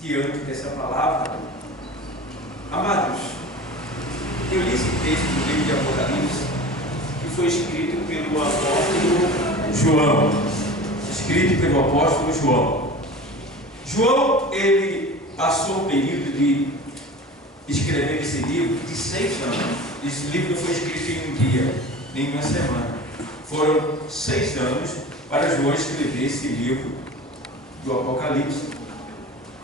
diante dessa palavra. Amados, eu li esse texto do livro de Apocalipse, que foi escrito pelo apóstolo João. Escrito pelo apóstolo João. João, ele passou um período de escrever esse livro de 6 anos. Esse livro não foi escrito em um dia, nem em uma semana. Foram 6 anos para João escrever esse livro do Apocalipse.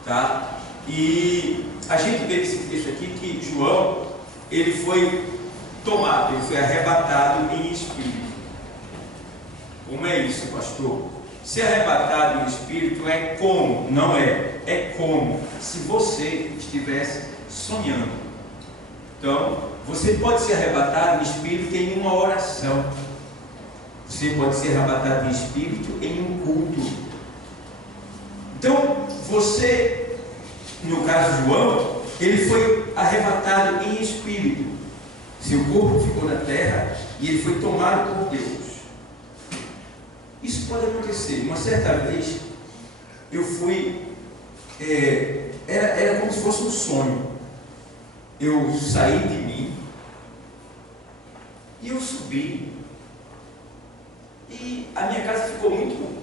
Tá? E a gente vê nesse texto aqui que João, ele foi tomado, ele foi arrebatado em espírito. Como é isso, pastor? Ser arrebatado em espírito é como? Não é. É como se você estivesse sonhando. Então, você pode ser arrebatado em espírito em uma oração. Você pode ser arrebatado em espírito em um culto. Então, você, no caso de João, ele foi arrebatado em espírito. Seu corpo ficou na terra e ele foi tomado por Deus. Isso pode acontecer. Uma certa vez, eu fui... Era como se fosse um sonho. Eu saí de mim e eu subi. E a minha casa ficou muito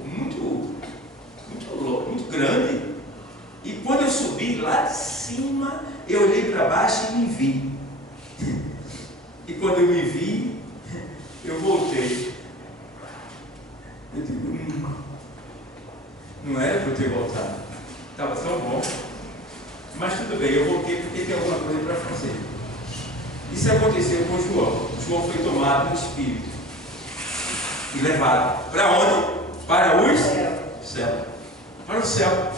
grande. E quando eu subi lá de cima, eu olhei para baixo e me vi. E quando eu me vi, eu voltei. Eu digo, não era para eu ter voltado. Estava tão bom. Mas tudo bem, eu voltei porque tem alguma coisa para fazer. Isso aconteceu com João. João foi tomado no espírito e levado. Para onde? Para o céu. Para o céu.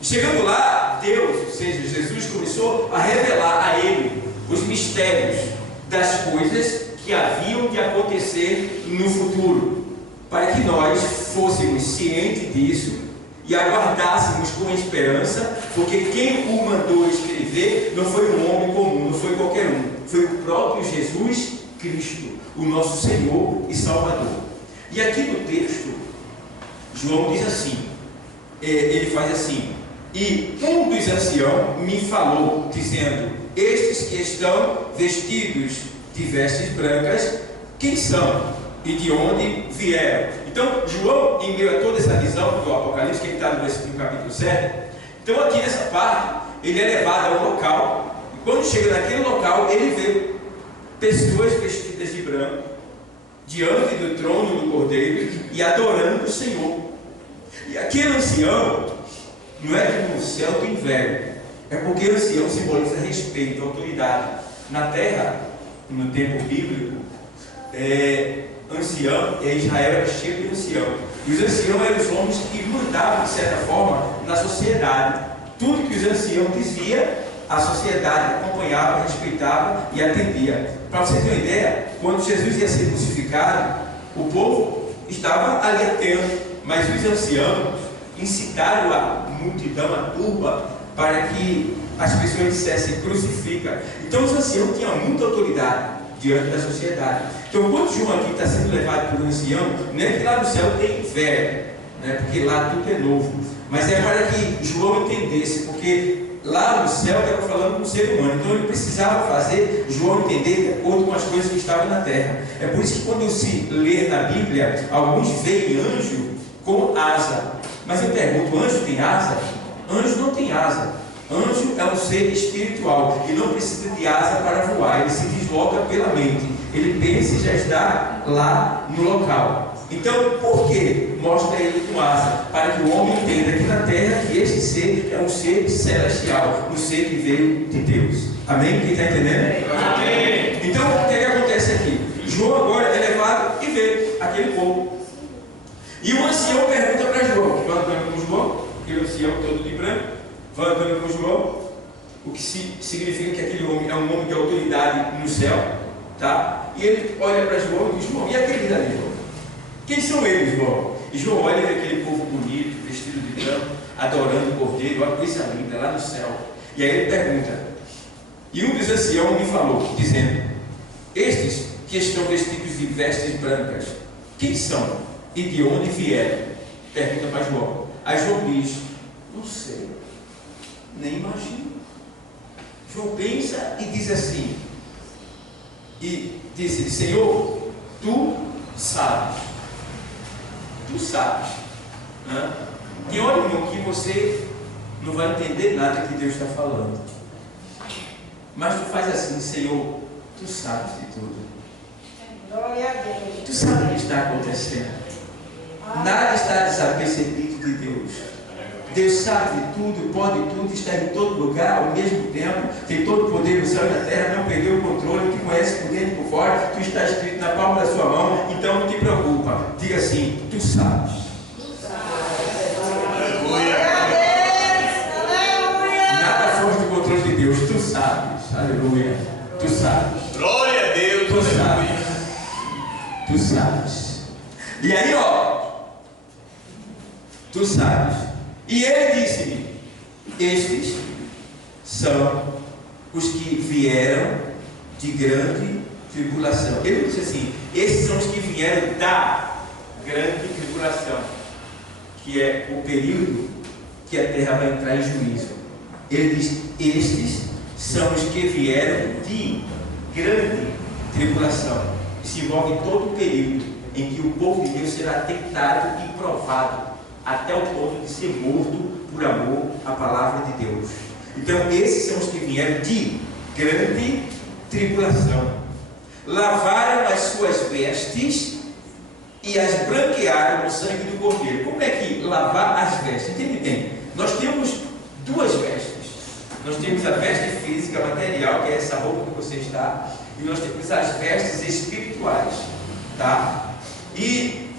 Chegando lá, Deus, ou seja, Jesus, começou a revelar a ele os mistérios das coisas que haviam de acontecer no futuro, para que nós fôssemos cientes disso e aguardássemos com esperança, porque quem o mandou escrever não foi um homem comum, não foi qualquer um, foi o próprio Jesus Cristo, o nosso Senhor e Salvador. E aqui no texto, João diz assim, ele faz assim: e um dos anciãos me falou, dizendo, estes que estão vestidos de vestes brancas, quem são e de onde vieram? Então, João, em meio a toda essa visão do Apocalipse, que está no capítulo 7, então aqui nessa parte, ele é levado a um local, e quando chega naquele local, ele vê pessoas vestidas de branco, diante do trono do Cordeiro, e adorando o Senhor. E aquele ancião, não é que no céu tem velho, é porque o ancião simboliza respeito, autoridade. Na terra, no tempo bíblico, ancião, Israel era cheio de ancião. E os anciãos eram os homens que mandavam, de certa forma, na sociedade. Tudo que os anciãos diziam, a sociedade acompanhava, respeitava e atendia. Para você ter uma ideia, quando Jesus ia ser crucificado, o povo estava ali atento, mas os anciãos incitaram a multidão, a turba, para que as pessoas dissessem crucifica. Então os anciãos tinham muita autoridade diante da sociedade. Então quando João aqui está sendo levado por um ancião, não é que lá no céu tem velho, né? Porque lá tudo é novo, mas é para que João entendesse, porque lá no céu estava falando com o ser humano, então ele precisava fazer João entender de acordo com as coisas que estavam na terra. É por isso que quando se lê na Bíblia, alguns veem anjo com asa. Mas eu pergunto, anjo tem asa? Anjo não tem asa. Anjo é um ser espiritual e não precisa de asa para voar. Ele se desloca pela mente. Ele pensa e já está lá no local. Então, por que mostra ele com asa? Para que o homem entenda aqui na terra que este ser é um ser celestial, um ser que veio de Deus. Amém? Quem está entendendo? Amém. Então, o que acontece aqui? João agora é levado e vê aquele povo. E o ancião pergunta para João, que vai andando com João, aquele ancião todo de branco, vai andando com João, o que significa que aquele homem é um homem de autoridade no céu, tá? E ele olha para João e diz, João, e aquele ali, João? Quem são eles, João? E João olha e vê aquele povo bonito, vestido de branco, adorando o Cordeiro, uma coisa linda, lá no céu. E aí ele pergunta, e um dos anciãos me falou, dizendo, estes que estão vestidos de vestes brancas, quem são? E de onde vieram? Pergunta para João. Aí João diz, não sei. nem imagino. João pensa e diz assim, e disse: Senhor, tu sabes. Tu sabes. Né? E olha, irmão, que você não vai entender nada que Deus está falando. Mas tu faz assim: Senhor, tu sabes de tudo. Glória a Deus. Tu sabes o que está acontecendo. Nada está desapercebido de Deus. Deus sabe de tudo, pode tudo, está em todo lugar ao mesmo tempo, tem todo o poder no céu e na terra, não perdeu o controle, te conhece por dentro e por fora, tu está escrito na palma da sua mão, então não te preocupa. Diga assim: tu sabes. Nada foge do controle de Deus, tu sabes. Aleluia. Tu sabes. Glória a Deus. Tu sabes. Tu sabes. E aí, ó, tu sabes. E ele disse-me: estes são os que vieram de grande tribulação. Ele disse assim: esses são os que vieram da grande tribulação, que é o período que a terra vai entrar em juízo. Ele diz: estes são os que vieram de grande tribulação. Se envolve todo o período em que o povo de Deus será tentado e provado até o ponto de ser morto por amor à palavra de Deus. Então esses são os que vieram de grande tribulação. Lavaram as suas vestes e as branquearam no sangue do Cordeiro. Como é que lavar as vestes? Entende bem? Nós temos duas vestes. Nós temos a veste física, material, que é essa roupa que você está, e nós temos as vestes espirituais, tá? E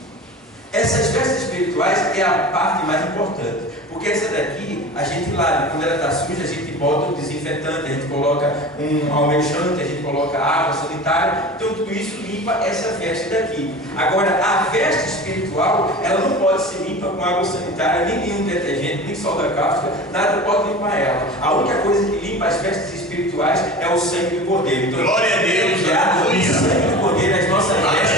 essas vestes espirituais é a parte mais importante, porque essa daqui, a gente lava, quando ela está suja, a gente bota um desinfetante, a gente coloca um almejante, a gente coloca água sanitária, então tudo isso limpa essa veste daqui. Agora, a veste espiritual, ela não pode ser limpa com água sanitária, nem nenhum detergente, nem soda cáustica, nada pode limpar ela. A única coisa que limpa as vestes espirituais é o sangue do Cordeiro. Então, glória a Deus, o sangue do Cordeiro, as nossas vestes,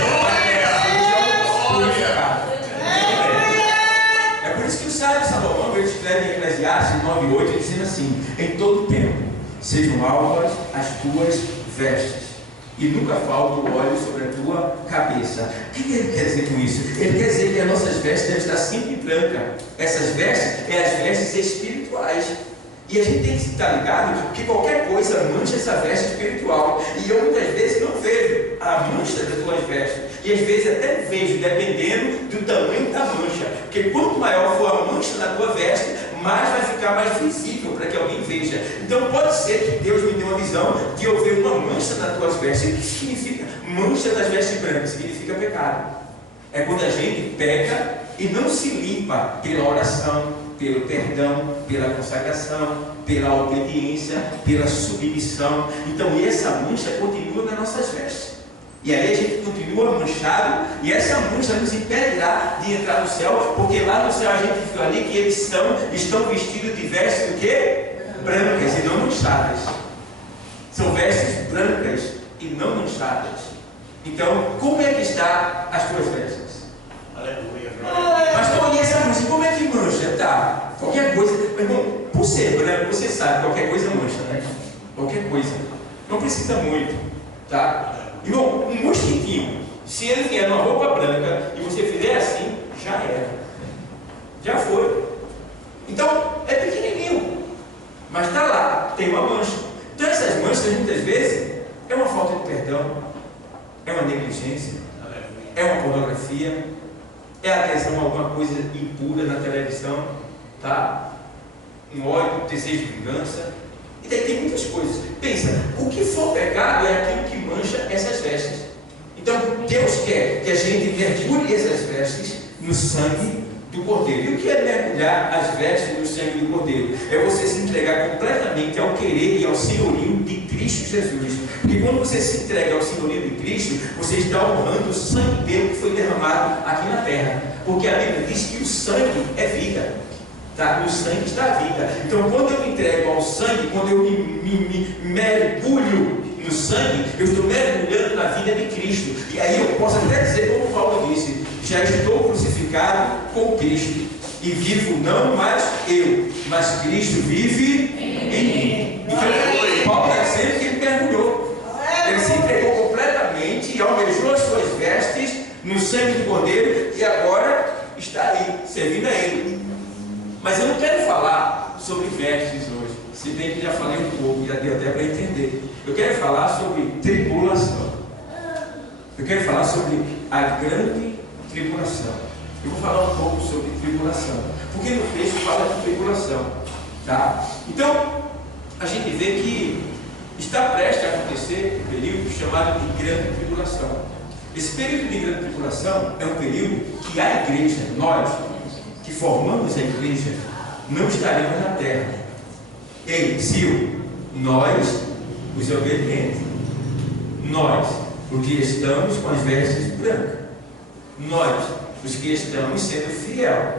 sábio Salomão, ele escreve em Eclesiastes 9:8, dizendo assim: em todo tempo sejam alvas as tuas vestes, e nunca falta o óleo sobre a tua cabeça. O que ele quer dizer com isso? Ele quer dizer que as nossas vestes devem estar sempre brancas. Essas vestes é as vestes espirituais. E a gente tem que estar ligado que qualquer coisa mancha essa veste espiritual. E eu muitas vezes não vejo a mancha das tuas vestes. E às vezes até vejo, dependendo do tamanho da mancha. Porque quanto maior for a mancha na tua veste, mais vai ficar mais visível para que alguém veja. Então pode ser que Deus me dê uma visão de eu ver uma mancha nas tuas vestes. O que significa mancha das vestes brancas? Significa pecado. É quando a gente peca e não se limpa pela oração, pelo perdão, pela consagração, pela obediência, pela submissão. Então essa mancha continua nas nossas vestes. E aí a gente continua manchado, e essa mancha nos impedirá de entrar no céu, porque lá no céu a gente viu ali que eles estão vestidos de vestes do quê? Brancas e não manchadas. São vestes brancas e não manchadas. Então, como é que está as tuas vestes? Aleluia. Pastor, e essa mancha, como é que mancha? Tá, qualquer coisa, meu irmão, por ser branco, você sabe, qualquer coisa mancha, né? Qualquer coisa. Não precisa muito, tá? Irmão, um mosquitinho, se ele vier numa roupa branca e você fizer assim, já era. Já foi. Então, é pequenininho, mas está lá, tem uma mancha. Então essas manchas, muitas vezes, é uma falta de perdão, é uma negligência, é uma pornografia, é adesão a alguma coisa impura na televisão, tá? Um ódio, um desejo de vingança. E daí tem muitas coisas. Pensa, o que for pecado é aquilo que mancha essas vestes. Então Deus quer que a gente mergulhe essas vestes no sangue do Cordeiro. E o que é mergulhar as vestes no sangue do Cordeiro? É você se entregar completamente ao querer e ao senhorio de Cristo Jesus. Porque quando você se entrega ao senhorio de Cristo, você está honrando o sangue dele que foi derramado aqui na terra. Porque a Bíblia diz que o sangue é vida. Tá? No sangue está a vida. Então quando eu me entrego ao sangue, quando eu me mergulho no sangue, eu estou mergulhando na vida de Cristo. E aí eu posso até dizer, como Paulo disse: já estou crucificado com Cristo. E vivo não mais eu, mas Cristo vive em mim. Então, Paulo está dizendo que ele mergulhou. Ele se entregou completamente e almejou as suas vestes no sangue do Cordeiro e agora está aí, servindo a ele. Mas eu não quero falar sobre vestes hoje, se bem que já falei um pouco, já deu até para entender. Eu quero falar sobre tribulação. Eu quero falar sobre a grande tribulação. Eu vou falar um pouco sobre tribulação, porque no texto fala de tribulação, tá? Então, a gente vê que está prestes a acontecer um período chamado de grande tribulação. Esse período de grande tribulação é um período que a igreja, nós que formamos a igreja, não estaremos na terra. Ei, Sil, nós, os obedientes, nós, os que estamos com as vestes brancas, nós, os que estamos sendo fiel,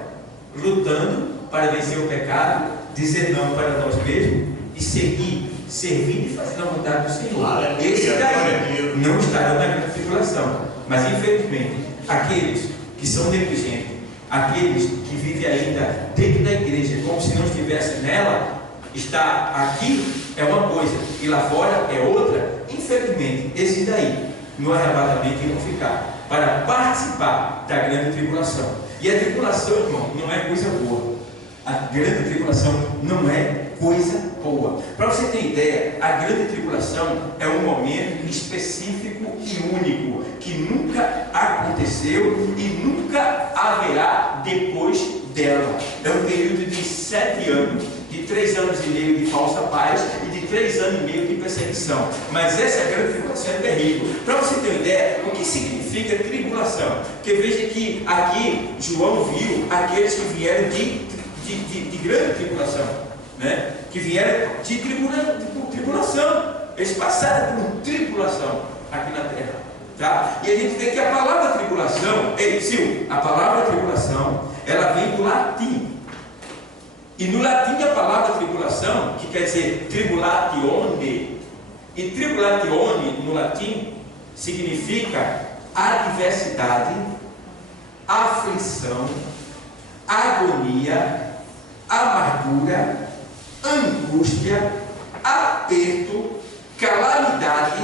lutando para vencer o pecado, dizer não para nós mesmos e seguir, servindo e fazendo a vontade do Senhor. Esse daí não estarão na grande tribulação. Mas infelizmente, aqueles que são negligentes, aqueles que vivem ainda dentro da igreja como se não estivessem nela, está aqui é uma coisa e lá fora é outra. Infelizmente, esses daí no arrebatamento irão ficar para participar da grande tribulação. E a tribulação, irmão, não é coisa boa. A grande tribulação não é coisa boa. Para você ter ideia, a grande tribulação é um momento específico e único que nunca aconteceu e nunca haverá depois dela. É um período de 7 anos, de 3 anos e meio de falsa paz e de 3 anos e meio de perseguição. Mas essa grande tribulação é terrível. Para você ter uma ideia, o que significa tribulação? Porque veja que aqui João viu aqueles que vieram de grande tribulação, né? Que vieram de tribulação. Eles passaram por tribulação aqui na terra, tá? E a gente vê que a palavra tribulação, a palavra tribulação, ela vem do latim. E no latim a palavra tribulação, que quer dizer tribulatione, e tribulatione no latim significa adversidade, aflição, agonia, amargura, angústia, aperto, calamidade,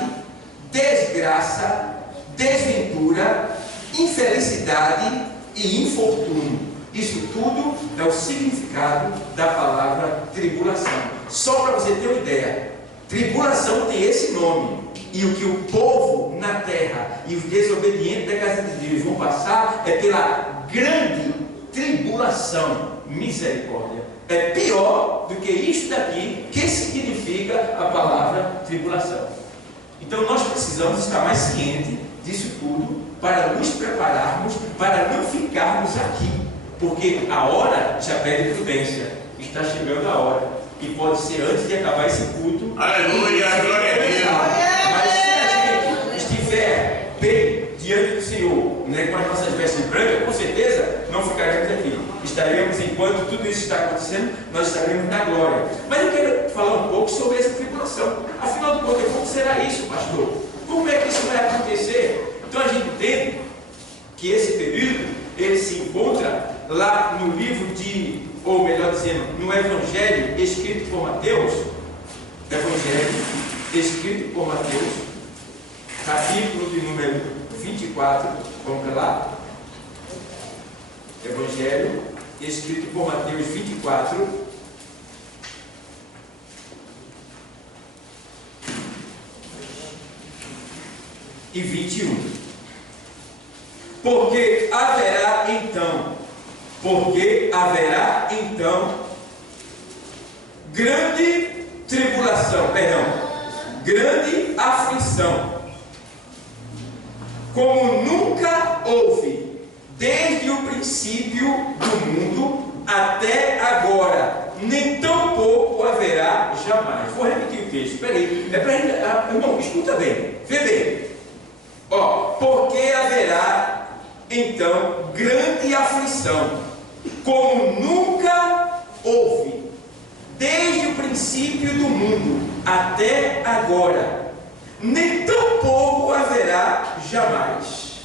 desgraça, desventura, infelicidade e infortúnio. Isso tudo é o significado da palavra tribulação. Só para você ter uma ideia, tribulação tem esse nome. E o que o povo na terra e os desobedientes da casa de Deus vão passar é pela grande tribulação. Misericórdia. É pior do que isso daqui, que significa a palavra tribulação. Então nós precisamos estar mais cientes disso tudo para nos prepararmos, para não ficarmos aqui, porque a hora já pede prudência. Está chegando a hora e pode ser antes de acabar esse culto. Aleluia, glória a Deus. Mas se a gente estiver bem diante do Senhor, né, com as nossas vestes brancas, com certeza não ficaremos aqui. Estaremos, enquanto tudo isso está acontecendo, nós estaremos na glória. Mas eu quero falar um pouco sobre essa tribulação. Afinal de contas, como será isso, pastor? Como é que isso vai acontecer? Então a gente entende que esse período, ele se encontra lá no livro de, ou melhor dizendo, no Evangelho escrito por Mateus, Evangelho escrito por Mateus, capítulo de número 24, vamos para lá. Evangelho escrito por Mateus 24, e 21. Porque haverá então grande tribulação, grande aflição, como nunca houve desde o princípio do mundo até agora, nem tão pouco haverá jamais. Vou repetir o texto, espera aí, irmão, escuta bem, vê bem. Porque haverá então grande aflição, como nunca houve desde o princípio do mundo até agora, nem tão pouco haverá jamais.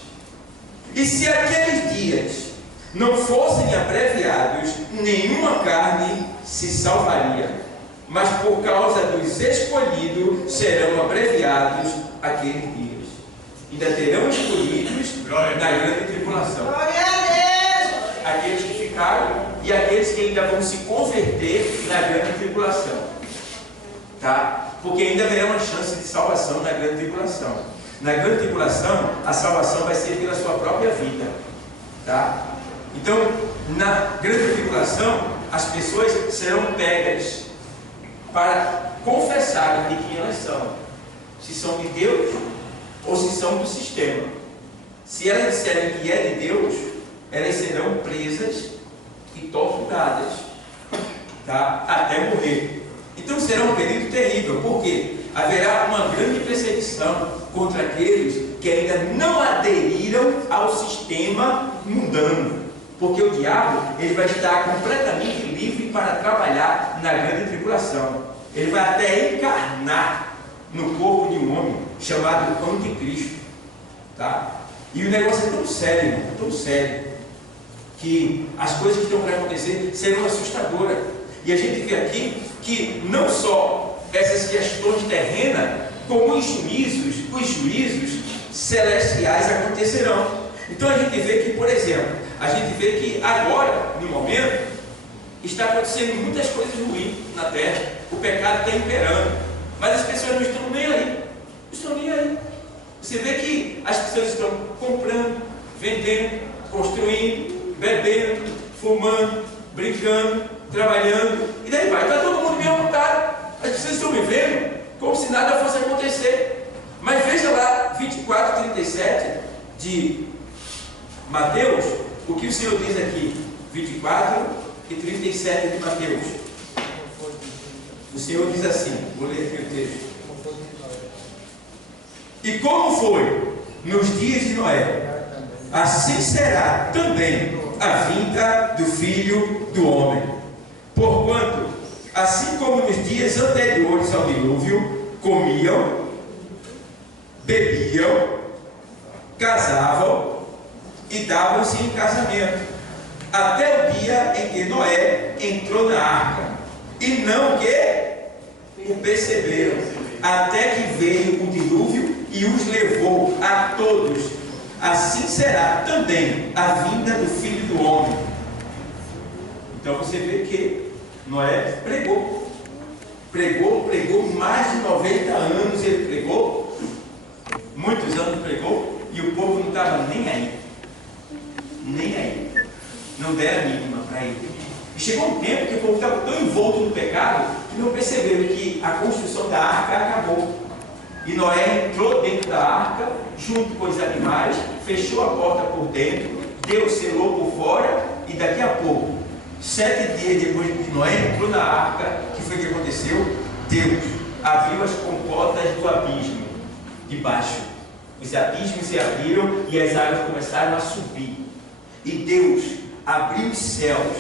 E se aqueles dias não fossem abreviados, nenhuma carne se salvaria, mas por causa dos escolhidos serão abreviados aqueles dias. Ainda terão escolhidos na grande tribulação. Glória a Deus. Aqueles que ficaram e aqueles que ainda vão se converter na grande tribulação. Tá? Porque ainda haverá uma chance de salvação na grande tribulação. Na grande tribulação, a salvação vai ser pela sua própria vida. Tá? Então, na grande tribulação, as pessoas serão pegas para confessarem de quem elas são. Se são de Deus ou se são do sistema. Se elas disserem que é de Deus, elas serão presas e torturadas, tá? Até morrer. Então será um período terrível, porque haverá uma grande perseguição contra aqueles que ainda não aderiram ao sistema mundano, porque o diabo ele vai estar completamente livre para trabalhar na grande tribulação. Ele vai até encarnar no corpo de um homem chamado Anticristo, tá? E o negócio é tão sério, que as coisas que estão para acontecer serão assustadoras. E a gente vê aqui que não só essas questões terrenas, como os juízos celestiais acontecerão. Então a gente vê que, por exemplo, a gente vê que agora, no momento, está acontecendo muitas coisas ruins na terra. O pecado está imperando, mas as pessoas não estão nem aí. Não estão nem aí. Você vê que as pessoas estão comprando, vendendo, construindo, bebendo, fumando, brincando, trabalhando, e daí vai. Está todo mundo bem vontade. As pessoas estão vivendo como se nada fosse acontecer. Mas veja lá, 24, 37 de Mateus, o que o Senhor diz aqui, 24 e 37 de Mateus. O Senhor diz assim, vou ler aqui o texto. E como foi nos dias de Noé, assim será também a vinda do Filho do Homem. Porquanto, assim como nos dias anteriores ao dilúvio, comiam, bebiam, casavam e davam-se em casamento, até o dia em que Noé entrou na arca, e não que o perceberam, até que veio o dilúvio e os levou a todos. Assim será também a vinda do Filho do Homem. Então você vê que Noé pregou mais de 90 anos. Ele pregou, muitos anos pregou, e o povo não estava nem aí, não deram a mínima para ele. E chegou um tempo que o povo estava tão envolto no pecado que não perceberam que a construção da arca acabou. E Noé entrou dentro da arca, junto com os animais, fechou a porta por dentro, Deus selou por fora, e daqui a pouco, 7 dias depois que Noé entrou na arca, o que foi que aconteceu? Deus abriu as comportas do abismo de baixo. Os abismos se abriram e as águas começaram a subir. E Deus abriu os céus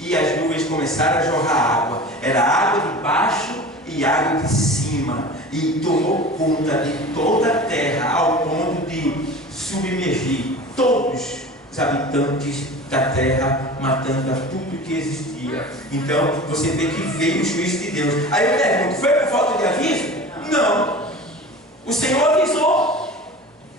e as nuvens começaram a jorrar água. Era água de baixo e água de cima. E tomou conta de toda a terra, ao ponto de submergir todos os habitantes da terra, matando a tudo que existia. Então você vê que veio o juízo de Deus. Aí eu pergunto, foi por falta de aviso? Não. O Senhor avisou.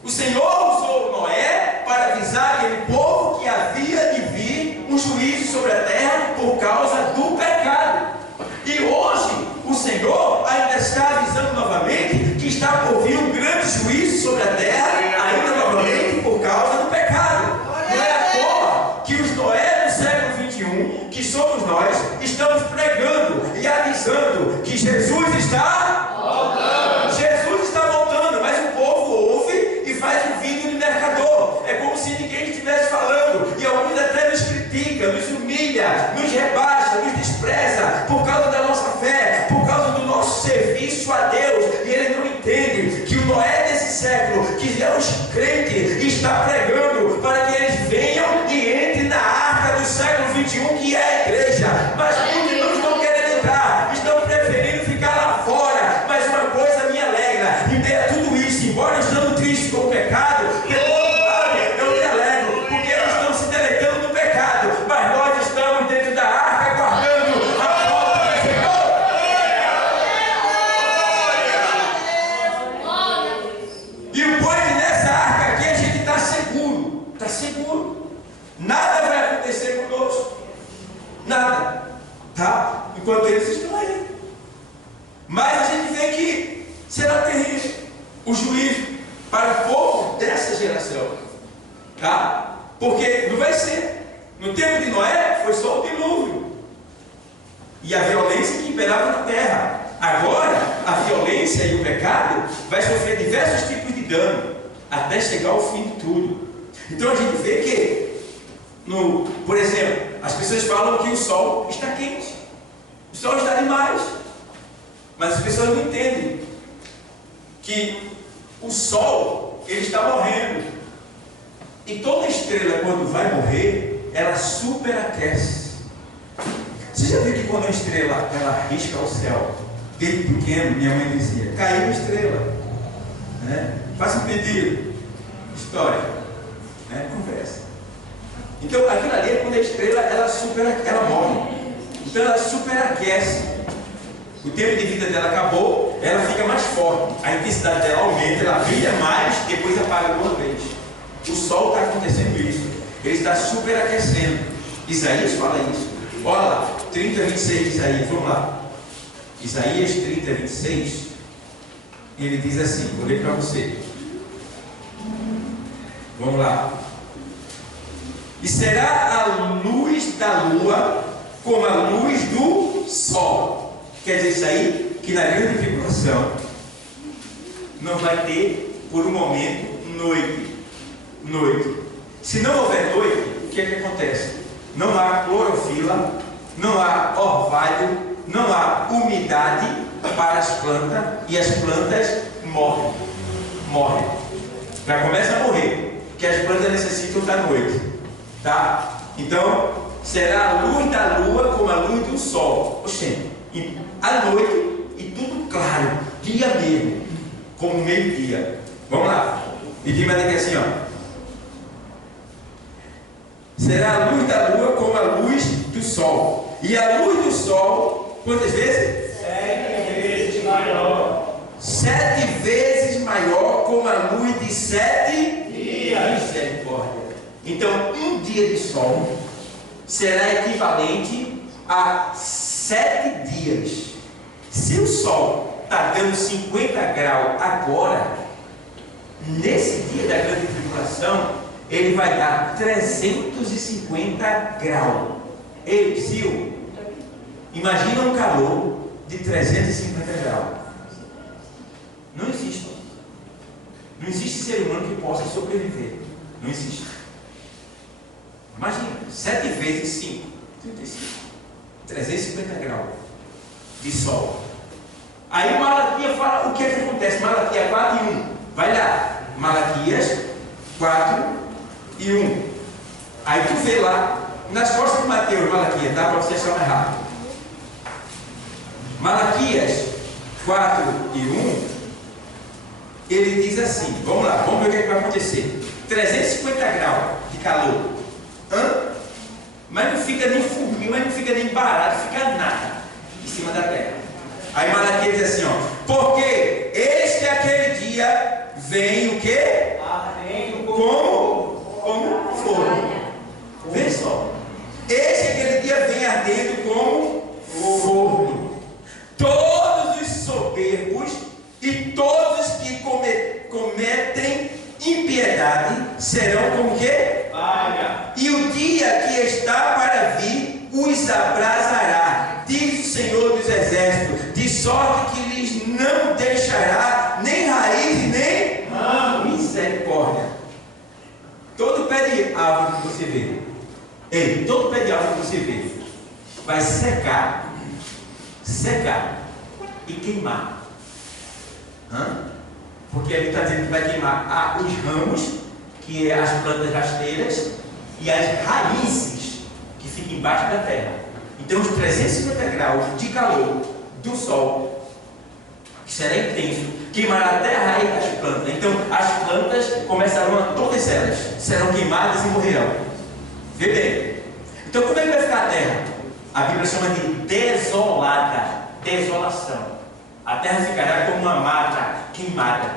O Senhor usou Noé para avisar aquele povo que havia de vir um juízo sobre a terra por causa do pecado. E hoje o Senhor ainda está avisando novamente que está por vir um grande juízo sobre a terra, ainda novamente por causa do pecado. Não é à toa que os Noé do século XXI, que somos nós, estamos pregando e avisando que Jesus está voltando. Jesus está voltando, mas o povo ouve e faz o vídeo de mercador. É como se ninguém estivesse falando, e alguns até nos criticam, nos humilha, nos rebaixa, nos despreza por causa da nossa fé, por causa do nosso serviço a Deus. E ele não entende que o Noé desse século, que é os crentes, está pregando para que eles venham e entrem na arca do século XXI, que é a igreja. Mas muitos não estão querendo entrar, estão preferindo ficar lá fora, lá, enquanto eles estão aí. Mas a gente vê que será terrível o juízo para o povo dessa geração, tá? Porque não vai ser. No tempo de Noé foi só o dilúvio e a violência que imperava na terra. Agora a violência e o pecado vai sofrer diversos tipos de dano até chegar ao fim de tudo. Então a gente vê que, por exemplo, as pessoas falam que o sol está quente, o sol está demais, mas as pessoas não entendem que o sol, ele está morrendo, e toda estrela, quando vai morrer, ela superaquece. Você já viu que quando a estrela ela risca o céu, desde pequeno, minha mãe dizia, caiu a estrela, né? Faça um pedido, história, né? Conversa. Então aquilo ali é quando a estrela ela morre, então ela superaquece. O tempo de vida dela acabou, ela fica mais forte, a intensidade dela aumenta, ela brilha mais, depois apaga de uma vez. O sol está acontecendo isso, ele está superaquecendo. Isaías fala isso. Olha lá, 30, 26 de Isaías, vamos lá. Isaías 30, 26, ele diz assim, vou ler para você. Vamos lá. E será a luz da lua como a luz do sol. Quer dizer isso aí, que na grande tribulação não vai ter, por um momento, noite. Se não houver noite, o que é que acontece? Não há clorofila, não há orvalho, não há umidade para as plantas, e as plantas morrem. Já começa a morrer, porque as plantas necessitam da noite, tá? Então, será a luz da lua como a luz do sol. Oxente, à noite e tudo claro, dia mesmo, como meio-dia. Vamos lá. E diz mais aqui assim, ó. Será a luz da lua como a luz do sol. E a luz do sol, quantas vezes? 7 vezes maior. 7 vezes maior como a luz de 7 dias. Misericórdia. Então, um dia de sol será equivalente a 7 dias. Se o sol está dando 50 graus agora, nesse dia da grande tribulação, ele vai dar 350 graus. Ei, Sil, imagina um calor de 350 graus. Não existe. Não existe ser humano que possa sobreviver. Não existe. Imagina, 7 vezes 5, 35. 350 graus de sol. Aí Malaquias fala o que é que acontece. Malaquias 4 e 1. Vai lá. Malaquias 4 e 1. Aí tu vê lá, nas costas de Mateus, Malaquias, dá para você achar mais rápido. Malaquias 4 e 1, ele diz assim, vamos lá, vamos ver o que, é que vai acontecer. 350 graus de calor. Mas não fica nem formiga, mas não fica nem barato, fica nada em cima da terra. Aí Malaquias diz assim, ó, porque este é aquele dia vem o quê? Como fogo. Vê só. Esse é aquele dia vem ardendo como forno. Todos os soberbos e todos os que cometem impiedade serão como quê? E o dia que está para vir os abrasará, diz o Senhor dos Exércitos, de sorte que lhes não deixará nem raiz, nem misericórdia. Todo pé de árvore que você vê, todo pé de árvore que você vê, vai secar e queimar. Porque ele está dizendo que vai queimar os ramos, que é as plantas rasteiras, e as raízes que ficam embaixo da terra. Então os 350 graus de calor do sol, que será intenso, queimará até a raiz das plantas. Então as plantas começarão, todas elas serão queimadas e morrerão. Vê bem. Então como é que vai ficar a terra? A Bíblia chama de desolada, desolação. A terra ficará como uma mata queimada,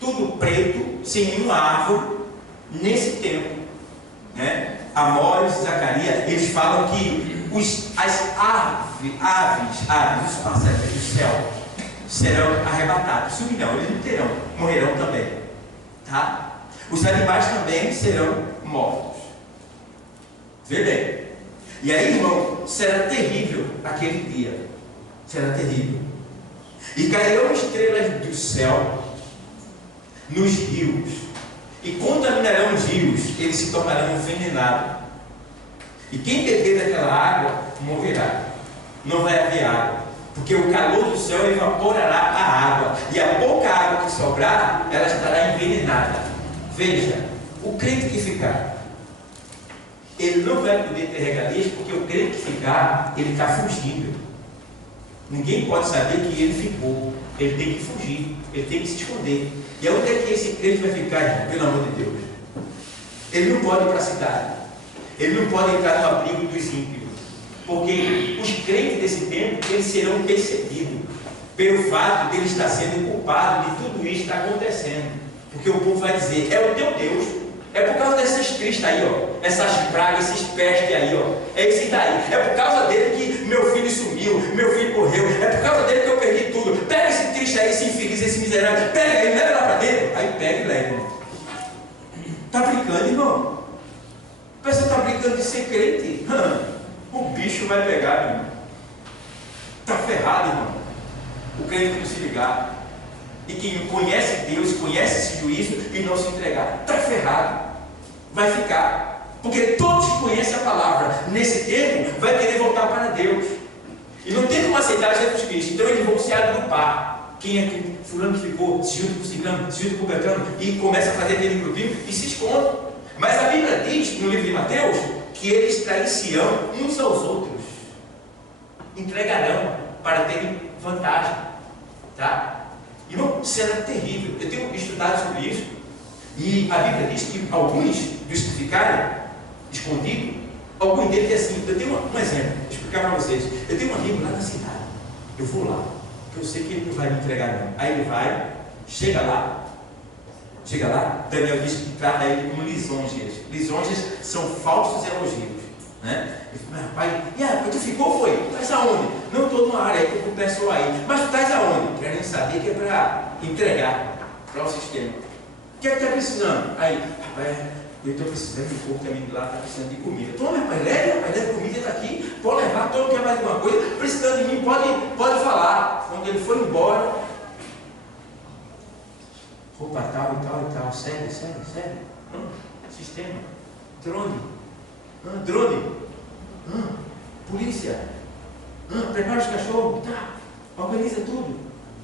tudo preto, sem nenhuma árvore. Nesse tempo, né? Amós e Zacarias, eles falam que As aves dos pássaros do céu serão arrebatados. Subirão, eles não terão, morrerão também. Tá? Os animais também serão mortos. Vê bem. E aí, irmão, será terrível aquele dia. Será terrível. E cairão estrelas do céu nos rios, e contaminarão os rios, eles se tornarão envenenados. E quem beber daquela água morrerá. Não vai haver água, porque o calor do céu evaporará a água, e a pouca água que sobrar, ela estará envenenada. Veja, o crente que ficar, ele não vai poder ter regalias, porque o crente que ficar, ele está fugindo. Ninguém pode saber que ele ficou. Ele tem que fugir, ele tem que se esconder. E onde é que esse crente vai ficar, irmão? Pelo amor de Deus? Ele não pode ir para a cidade, ele não pode entrar no abrigo dos ímpios, porque os crentes desse tempo, eles serão perseguidos pelo fato de ele estar sendo culpado de tudo isso que está acontecendo. Porque o povo vai dizer: é o teu Deus, é por causa dessas tristes aí, ó, essas pragas, esses pestes aí, ó, é isso daí, é por causa dele que meu filho sumiu, meu filho morreu, é por causa dele que eu perdi tudo. Pega esse triste aí, esse infeliz, esse miserável, pega ele, leva lá para dentro. Aí pega e leva. Está brincando, irmão? A pessoa está brincando de ser crente. O bicho vai pegar, irmão. Está ferrado, irmão. O crente que não se ligar. E quem conhece Deus, conhece esse juízo e não se entregar, está ferrado. Vai ficar. Porque todos que conhecem a palavra, nesse tempo, vai querer voltar para Deus. E não tem como aceitar Jesus Cristo. Então eles vão se agrupar. Quem é que fulano que ficou? Se junta com o ciclano, se junta com o Betano, e começa a fazer aquele grupinho e se esconde. Mas a Bíblia diz, no livro de Mateus, que eles trairão uns aos outros. Entregarão para terem vantagem. Tá? Irmão, será terrível. Eu tenho estudado sobre isso. E a Bíblia diz que alguns dos que ficarem escondidos, alguns deles é assim. Eu tenho um exemplo, vou explicar para vocês. Eu tenho um amigo lá na cidade. Eu vou lá, porque eu sei que ele não vai me entregar não. Aí ele vai, chega lá, Daniel diz que trata ele como lisonjas. Lisonjas são falsos elogios, né? Ele fala: mas rapaz, tu ficou, foi? Tu estás aonde? Não, estou numa área aí, estou com o pessoal aí. Mas tu estás aonde? Querendo saber que é para entregar para o sistema. O que é que está precisando? Aí, rapaz, eu estou precisando, o povo também de lá está precisando de comida. Toma, rapaz, leve comida, está aqui, pode levar, todo quer mais alguma coisa, precisando de mim, pode falar. Quando ele foi embora, roupa tal e tal, sério. Sistema, drone, polícia, prepara os cachorros, tá, organiza tudo,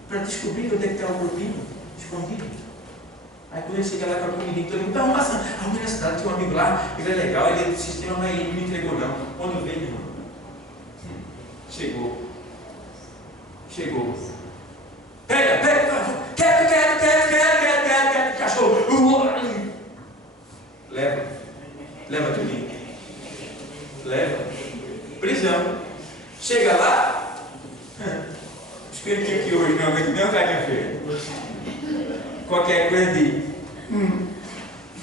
para descobrir onde é que está o grupinho escondido. Aí quando ele chega lá com a comida, todo mundo, arruma na cidade, tem um amigo lá, ele é legal, ele é do sistema, mas ele não me entregou não. Quando veio, irmão, chegou. Pega, quer, cachorro. Leva tudo. Leva. Prisão. Chega lá. Os crentes aqui hoje não aguentam nem o carinha feio. Qualquer coisa de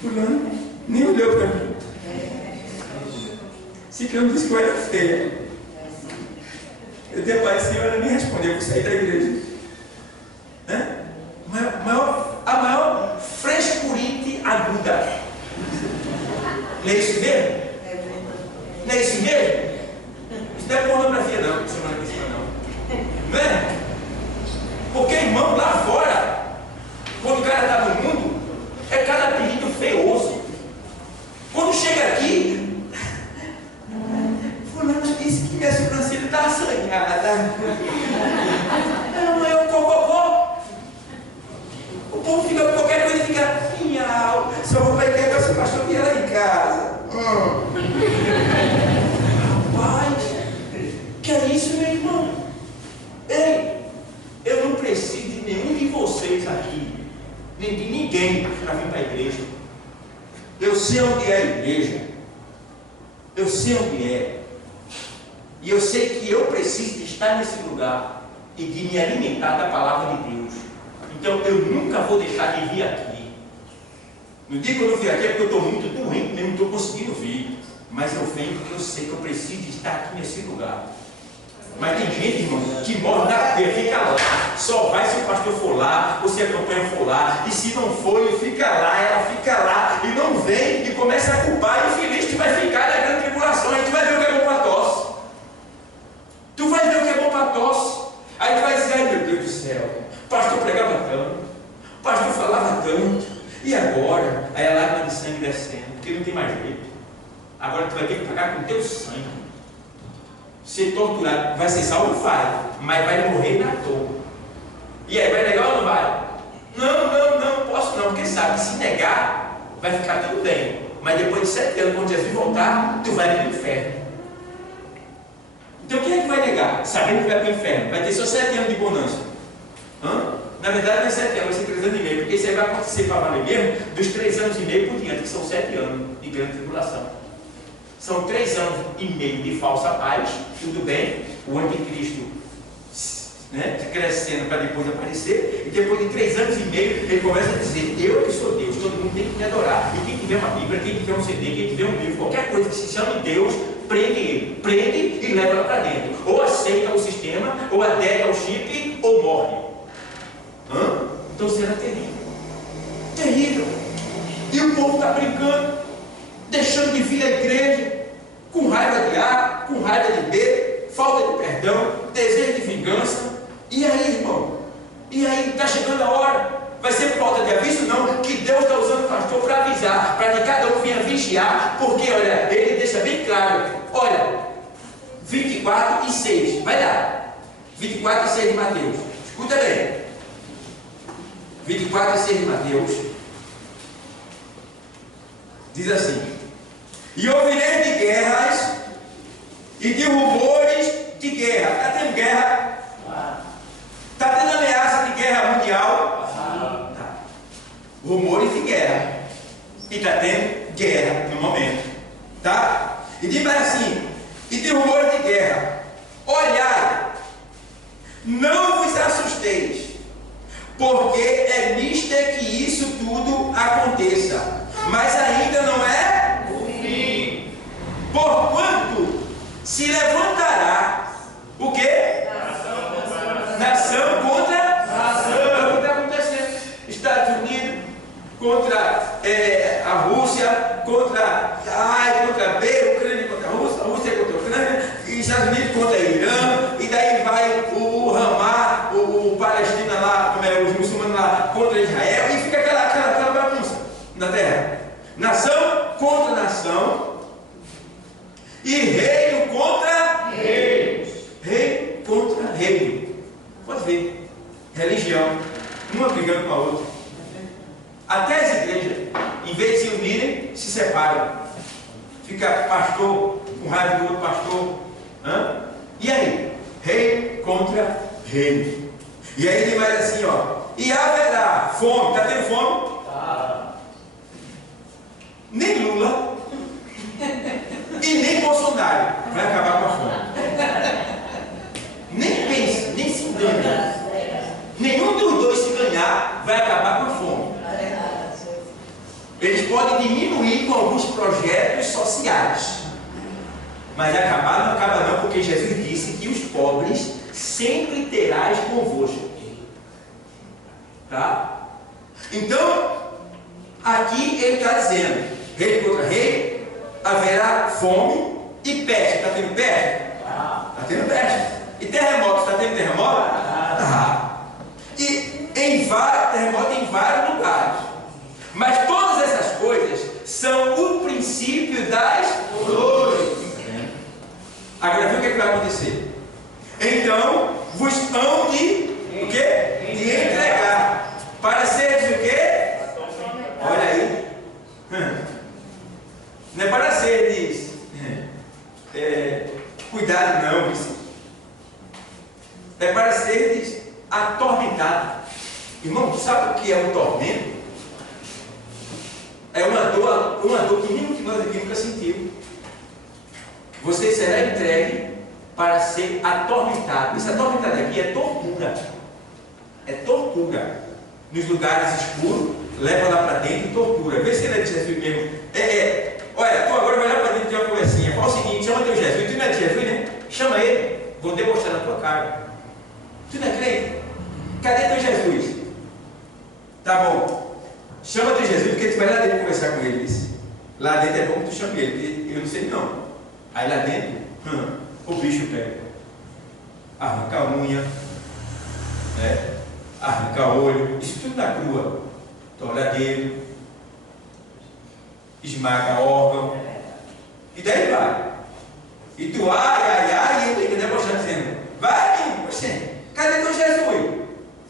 fulano nem olhou para mim. Ciclano disse que eu era feia. Eu dei para a senhora nem respondeu, eu vou sair da igreja. A maior frescurite aguda. Não é isso mesmo? Não é isso mesmo? Isso não é pornografia não, semana que cima não. Não é? Porque, irmão, lá fora, quando o cara está no mundo, é cada apelido feioso. Quando chega aqui, fulano disse que minha sobrancelha está assanhada. Não, é o cococó. O povo fica com qualquer coisa e fica, minhau, só vou para a igreja para se pastor que ela em casa. Rapaz, que é isso, meu irmão? Ei, eu não preciso de nenhum de vocês aqui, nem de ninguém para vir para a igreja. Eu sei onde é a igreja, eu sei onde é, e eu sei que eu preciso de estar nesse lugar e de me alimentar da palavra de Deus. Então eu nunca vou deixar de vir aqui. No dia que eu não vir aqui é porque eu estou muito doente, mesmo não estou conseguindo vir. mas eu venho porque eu sei que eu preciso estar aqui nesse lugar. Mas tem gente, irmão, que morre na feira, fica lá, só vai se o pastor for lá, ou se a campanha for lá, e se não for, ele fica lá, ela fica lá, e não vem, e começa a culpar, e infeliz que vai ficar na grande tribulação. A gente vai ver o que é bom para tosse. Tu vai ver o que é bom para tosse. Aí tu vai dizer, ai meu Deus do céu, o pastor pregava tanto, o pastor falava tanto, e agora? Aí a lágrima de sangue descendo, porque não tem mais jeito. Agora tu vai ter que pagar com o teu sangue. Ser torturado, vai ser salvo? Vai, mas vai morrer na toa. E aí, vai negar ou não vai? Não posso não, porque sabe que se negar, vai ficar tudo bem. Mas depois de 7 anos, quando Jesus voltar, tu vai para o inferno. Então quem é que vai negar? Sabendo que vai para o inferno, vai ter só 7 anos de bonança. Na verdade não é 7 anos, vai ser 3 anos e meio, porque isso aí vai acontecer para valer mesmo dos 3 anos e meio por diante, que são 7 anos de grande tribulação. São 3 anos e meio de falsa paz, tudo bem, o anticristo, né, crescendo para depois aparecer, e depois de 3 anos e meio ele começa a dizer, eu que sou Deus, todo mundo tem que me adorar. E quem tiver uma Bíblia, quem tiver um CD, quem tiver um livro, qualquer coisa que se chame Deus, prende ele, prende e leva para dentro. Ou aceita o sistema, ou adere ao chip, ou morre. Então será terrível. Terrível. E o povo está brincando, deixando de vir à igreja, com raiva de A, com raiva de B, falta de perdão, desejo de vingança. E aí, irmão? E aí, está chegando a hora? Vai ser falta de aviso? Não, que Deus está usando o pastor para avisar, para que cada um venha vigiar, porque, olha, ele deixa bem claro, olha, 24 e 6, vai lá, 24 e 6 de Mateus, escuta bem, 24 e 6 de Mateus, diz assim, e ouvirei de guerras e de rumores de guerra. Está tendo guerra? Está tendo ameaça de guerra mundial? Tá. Rumores de guerra. E está tendo guerra no momento. Tá? E diz mais assim, e de rumores de guerra. Olhai, não vos assusteis, porque é mister que isso tudo aconteça. Mas ainda não é porquanto se levantará o quê? Nação contra nação. É o que está acontecendo. Estados Unidos contra a Rússia, contra A e contra B, Ucrânia contra a Rússia contra a Ucrânia, e Estados Unidos contra Irã, e daí vai o Hamas, o Palestina lá, os muçulmanos lá contra Israel, e fica aquela bagunça na terra. Nação contra nação. E reino contra reino. Rei contra reino. Pode ver. Religião. Uma brigando com a outra. Até as igrejas, em vez de se unirem, se separam. Fica pastor com raiva do outro pastor. E aí? Rei contra reino. E aí ele vai assim, ó. E haverá fome. Está tendo fome? Nem Lula e nem Bolsonaro vai acabar com a fome. Nem pense, nem se engane. Nenhum dos dois, se ganhar, vai acabar com a fome. Eles podem diminuir com alguns projetos sociais, mas acabar não acaba não, porque Jesus disse que os pobres sempre terás convosco. Tá? Então, aqui ele está dizendo, rei contra rei, haverá fome e peste. Está tendo peste? Está tendo peste. E terremoto? Está tendo terremoto? E terremoto em vários lugares. Mas todas essas coisas são o princípio das dores. Agora viu o que vai acontecer? Então vos hão de o quê? De entregar para seres o quê? Olha aí. Não é para seres cuidado não, isso. É para seres atormentados. Irmão, sabe o que é um tormento? É uma dor que nenhum de nós aqui nunca sentiu. Você será entregue para ser atormentado. Esse atormentado aqui é tortura. É tortura. Nos lugares escuros, leva lá para dentro e tortura. Vê se ele diz assim mesmo. Olha, tu agora vai lá para dentro de uma conversa. fala o seguinte: chama teu Jesus. Tu não é de Jesus, né? Chama ele, vou debochar na tua cara. Tu não é crente? Cadê teu Jesus? Tá bom, chama teu Jesus, porque tu vai lá dentro conversar com ele. Disse. Lá dentro é bom que tu chame ele, porque eu não sei não. Aí lá dentro, o bicho pega, arranca a unha, né? Arranca o olho, isso tudo na crua, toalhadeiro, esmaga órgão, e daí vai. E tu, e ele fica debochando, dizendo: vai, menino, cadê teu Jesus?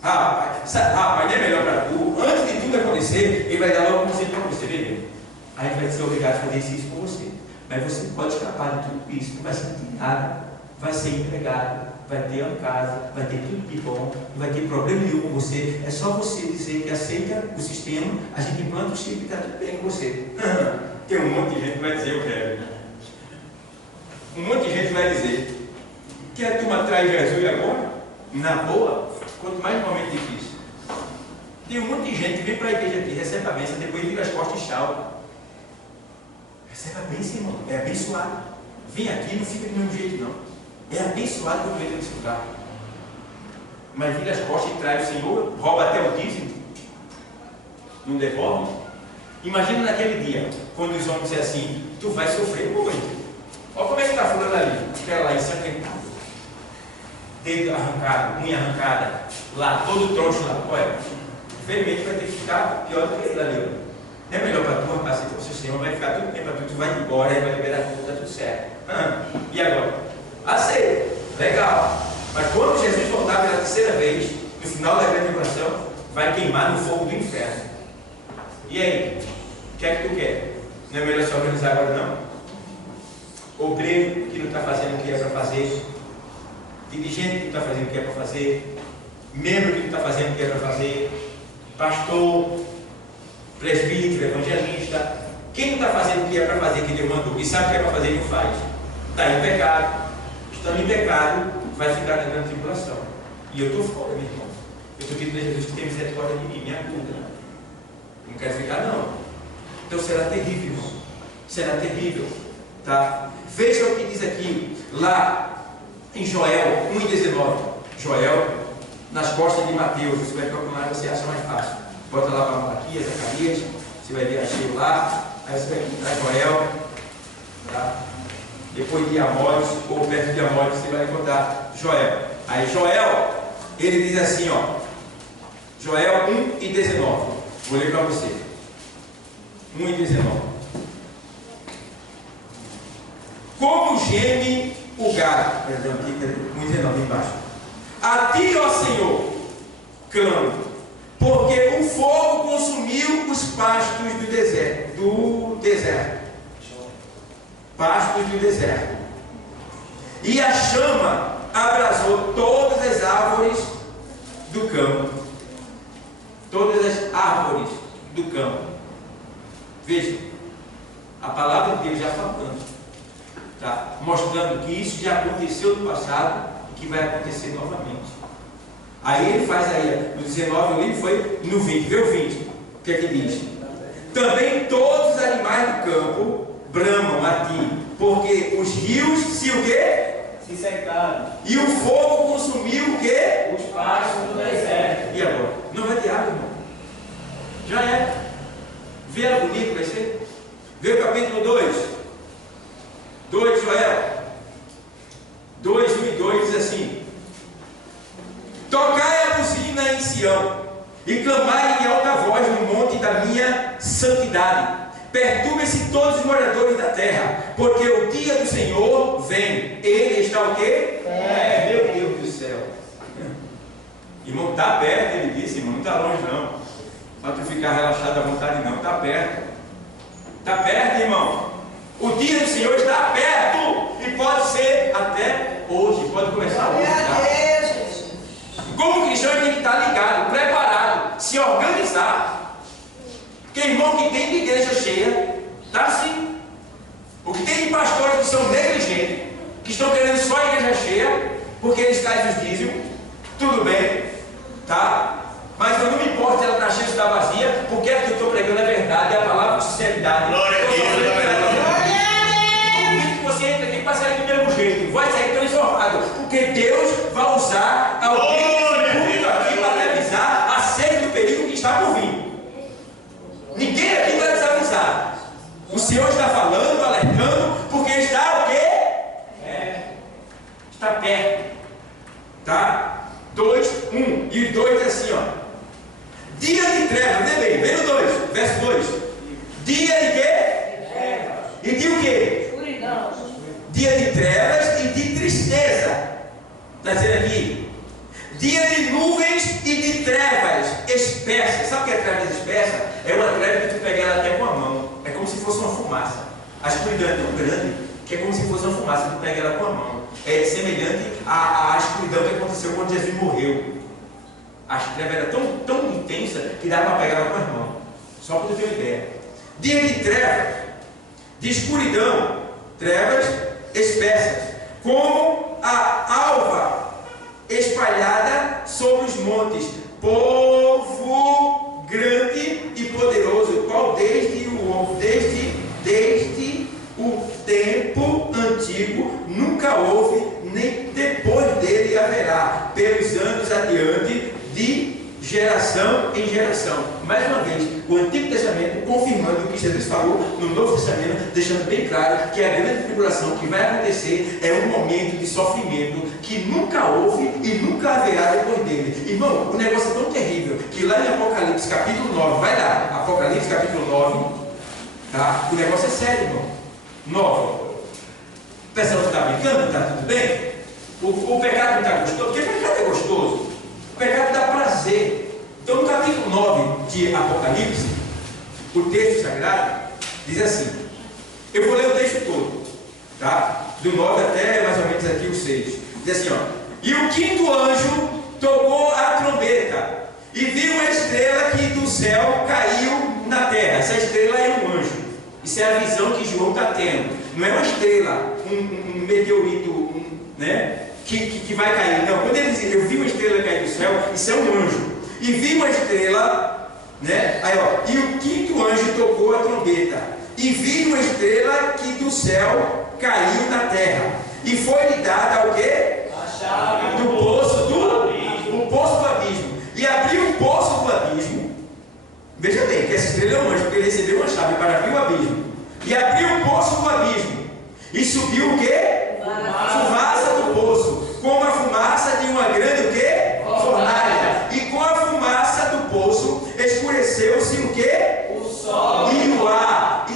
Rapaz, não é melhor para tu, antes de tudo acontecer, ele vai dar logo um conselho para você, beleza? Aí vai ser obrigado a fazer isso por você. Mas você pode escapar de tudo isso, não vai sentir nada, vai ser empregado, vai ter uma casa, vai ter tudo de bom, não vai ter problema nenhum com você. É só você dizer que aceita o sistema, a gente implanta o chip e está tudo bem com você. Tem um monte de gente que vai dizer: eu quero. Um monte de gente vai dizer que a turma traz Jesus agora, na boa, quanto mais momento difícil. Tem um monte de gente que vem para a igreja aqui, recebe a bênção, depois vira as costas e tchau. Recebe a bênção, irmão, é abençoado. Vem aqui, não fica do mesmo jeito, não. É abençoado por meio desse lugar. Mas vira as costas e traz o Senhor, rouba até o dízimo, não devolve. Imagina naquele dia, quando os homens dizem assim: tu vai sofrer muito. Olha como é que está fulano ali, aquela lá ensanguentada, dedo arrancado, unha arrancada, lá, todo troncho lá. Olha, infelizmente vai ter que ficar pior do que ele ali. Não é melhor para tu, rapaz, se o sistema vai ficar tudo bem para tu, tu vai embora e vai liberar tudo, está tudo certo. E agora? Aceita, legal. Mas quando Jesus voltar pela terceira vez, no final da grande tribulação, vai queimar no fogo do inferno. E aí? O que é que tu quer? Não é melhor se organizar agora, não? Obreiro que não está fazendo o que é para fazer, dirigente que não está fazendo o que é para fazer, membro que não está fazendo o que é para fazer, pastor, presbítero, evangelista, quem não está fazendo o que é para fazer, que Deus mandou, e sabe o que é para fazer e não faz, está em pecado. Estando em pecado, vai ficar na grande tribulação. E eu estou fora, meu irmão. Eu estou pedindo a Jesus que tenha misericórdia de mim, me ajuda. Não quero ficar, não. Então será terrível, irmão. Será terrível. Tá? Veja o que diz aqui, lá em Joel 1,19. Joel, nas costas de Mateus. Você vai procurar, você acha mais fácil. Bota lá para Malaquias, Zacarias, você vai ver achei lá. Aí você vai encontrar Joel. Tá? Depois de Amós, ou perto de Amós, você vai encontrar Joel. Aí Joel, ele diz assim, ó. Joel 1,19. Vou ler para você. 1,19. Como geme o gado, perdão, aqui, 1,19 embaixo. A ti, ó Senhor, clamo, porque o fogo consumiu os pastos do deserto. Pastos do deserto. E a chama abrasou todas as árvores do campo. Todas as árvores do campo. Veja, a palavra de Deus já falando. Tá? Mostrando que isso já aconteceu no passado e que vai acontecer novamente. Aí ele faz aí, no 19, o livro foi no 20, vê o 20, o que é que diz? Também todos os animais do campo bramam a ti, porque os rios se o quê? Se secaram. E o fogo consumiu o quê? Os pastos do deserto. E agora? Não vai ter água, irmão. Já é. Vê a bonito vai ser? Vê o capítulo 2. 2, Joel 2, 1 e 2 diz assim: tocai a buzina em Sião e clamai em alta voz no monte da minha santidade. Perturbem-se todos os moradores da terra, porque o dia do Senhor vem. Ele está o quê? Meu Deus do céu. Irmão, está perto, ele disse, irmão, não está longe não. Para tu ficar relaxado à vontade não, está perto. Está perto, irmão. O dia do Senhor está perto e pode ser até hoje, pode começar hoje. Tá? Como cristão, ele tem que estar ligado, preparado, se organizar. Porque irmão que tem de igreja cheia, está assim. O que tem de pastores que são negligentes, que estão querendo só a igreja cheia, porque eles caem os dízimos, tudo bem, tá? Mas eu não me importo se ela está cheia ou está vazia, porque é que eu estou pregando a verdade, é a palavra com sinceridade. Glória a Deus. Você Porque Deus vai usar alguém desse aqui para te avisar acerca do perigo que está por vir. Ninguém aqui vai desavisar. O Senhor está falando, alertando, porque está o quê? Está perto. Tá? 2, 1. E o 2 é assim, ó. Dia de trevas, vem no 2, verso 2. Dia de quê? E de o quê? Escuridão. Dia de trevas e de tristeza. Está dizendo aqui. Dia de nuvens e de trevas espessas. Sabe o que é trevas espessas? É uma treva que tu pega ela até com a mão. É como se fosse uma fumaça. A escuridão é tão grande que é como se fosse uma fumaça. Tu pega ela com a mão. É semelhante à escuridão que aconteceu quando Jesus morreu. A treva era tão intensa que dava para pegar ela com as mãos. Só para tu ter uma ideia. Dia de trevas, de escuridão, trevas espessas, como a alva espalhada sobre os montes, povo grande e poderoso, qual desde o tempo antigo nunca houve, nem depois dele haverá, pelos anos adiante, de geração em geração. Mais uma vez, o Antigo Testamento confirmando o que Jesus falou no Novo Testamento, deixando bem claro que a grande tribulação que vai acontecer é um momento de sofrimento que nunca houve e nunca haverá depois dele. Irmão, o negócio é tão terrível que lá em Apocalipse capítulo 9, vai lá, Apocalipse capítulo 9, tá? O negócio é sério, irmão. 9. O pessoal está brincando? Está tudo bem? O pecado não está gostoso? Porque o pecado é gostoso. O pecado dá prazer. Então, no capítulo 9 de Apocalipse, o texto sagrado diz assim. Eu vou ler o texto todo, tá? Do 9 até mais ou menos aqui o 6. Diz assim, ó. E o quinto anjo tocou a trombeta e viu uma estrela que do céu caiu na terra. Essa estrela é um anjo. Isso é a visão que João está tendo. Não é uma estrela, um meteorito, né? Que vai cair. Não, quando ele diz, eu vi uma estrela cair do céu, isso é um anjo. E vi uma estrela, né? Aí, ó, e o quinto anjo tocou a trombeta. E vi uma estrela que do céu caiu na terra. E foi-lhe dada o quê? A chave Do poço do abismo. E abriu o poço do abismo. Veja bem, que essa estrela é um anjo, porque ele recebeu uma chave para abrir o abismo. E abriu o poço do abismo. E subiu o quê? Fumaça do poço, como a fumaça de uma grande o quê? Fornalha. E com a fumaça do poço escureceu-se o quê? O sol E o ar.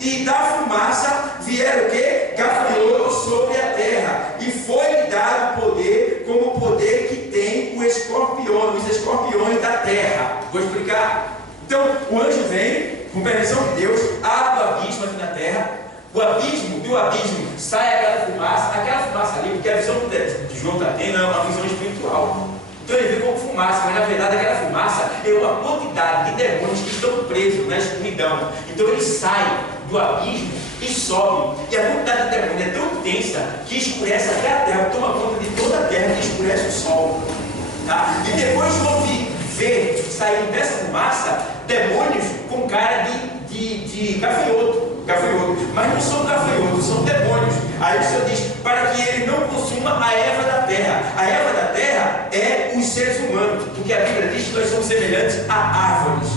E da fumaça vieram o quê? Gafanhotos sobre a terra. E foi-lhe dado poder, como o poder que tem os escorpiões da terra. Vou explicar. Então, o anjo vem, com permissão de Deus, abre o abismo aqui na terra. O abismo, do abismo sai aquela fumaça ali, porque a visão que João está tendo é uma visão espiritual. Então ele vê como fumaça, mas na verdade aquela fumaça é uma quantidade de demônios que estão presos na escuridão. Então ele sai do abismo e sobe. E a quantidade de demônios é tão intensa que escurece até a terra, toma conta de toda a terra e escurece o sol. Tá? E depois João vê saindo dessa fumaça demônios com cara de gafanhoto. Mas não são gafanhotos, são demônios. Aí o Senhor diz, para que ele não consuma a erva da terra. A erva da terra é os seres humanos, porque a Bíblia diz que nós somos semelhantes a árvores.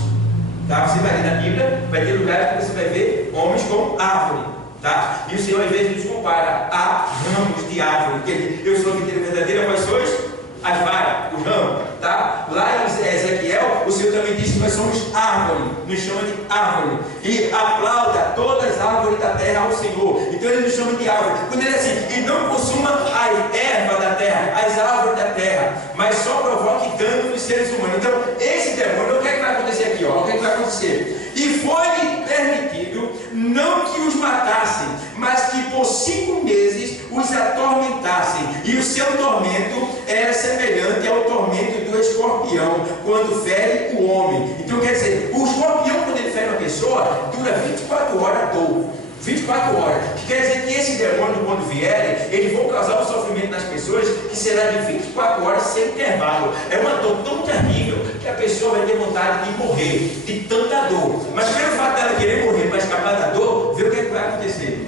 Tá? Você vai ler na Bíblia, vai ter lugares que você vai ver homens como árvore. Tá? E o Senhor às vezes nos compara a ramos de árvore. Eu sou a videira verdadeira, quais sois? As varas, os ramos, tá? Lá em Ezequiel, o Senhor também diz que nós somos árvore, nos chama de árvore. E aplauda todas as árvores da terra ao Senhor. Então ele nos chama de árvore. Quando ele diz assim, e não consuma a erva da terra, as árvores da terra, mas só provoque dano nos seres humanos. Então, esse demônio, o que é que vai acontecer aqui? Ó? O que é que vai acontecer? E foi-lhe permitido não que os matassem, mas que por 5 meses os atormentassem. E o seu tormento era semelhante ao tormento do escorpião quando fere o homem. Então quer dizer, o escorpião quando ele fere uma pessoa dura 24 horas a dor. 24 horas. Que quer dizer que esse demônio quando vier, eles vão causar um sofrimento nas pessoas que será de 24 horas sem intervalo. É uma dor tão terrível que a pessoa vai ter vontade de morrer de tanta dor. Mas pelo fato dela querer morrer para escapar da dor, vê o que, é que vai acontecer.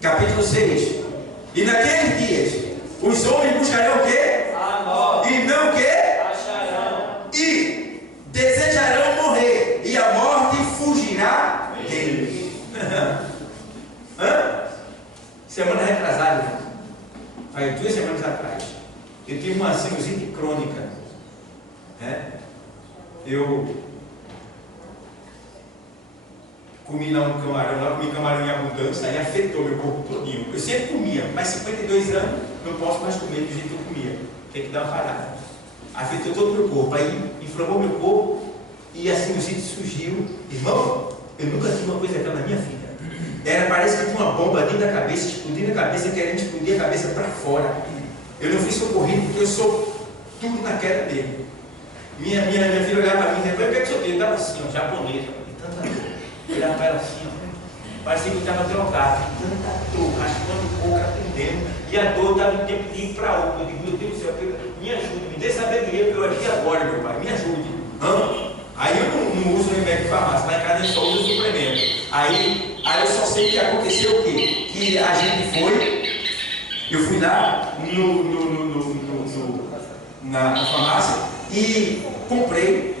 Capítulo 6. E naqueles dias, os homens buscarão o quê? A morte. E não o quê? Acharão. E desejarão morrer, e a morte fugirá deles. Semana retrasada, né? Aí 2 semanas atrás, eu tive uma sinusite crônica. Eu comi lá comi camarão em abundância, aí afetou meu corpo todinho. Eu sempre comia, mas 52 anos não posso mais comer do jeito que eu comia. Tem que dar uma parada. Afetou todo o meu corpo, aí inflamou meu corpo e a sinusite surgiu. Irmão, eu nunca tive uma coisa daquela na minha vida. Parece que tinha uma bomba dentro da cabeça, explodindo a cabeça, querendo explodir a cabeça para fora. Eu não fui socorrido porque eu sou tudo na queda dele. Minha filha olhava para mim e depois, o que é que o senhor tem? Eu estava assim, ó, japonês, tanta dor. Eu olhava para ela assim, ó, parecia que eu estava drogado, tanta dor, raspando o coco, atendendo, e a dor estava em tempo de ir para a UPA. Eu digo, meu Deus do céu, me ajude, me dê sabedoria, porque eu aqui agora, meu pai, me ajude. Aí eu não uso remédio de farmácia, lá em casa eu só uso suplemento. Aí eu só sei que aconteceu o quê? Que a gente eu fui lá na farmácia e comprei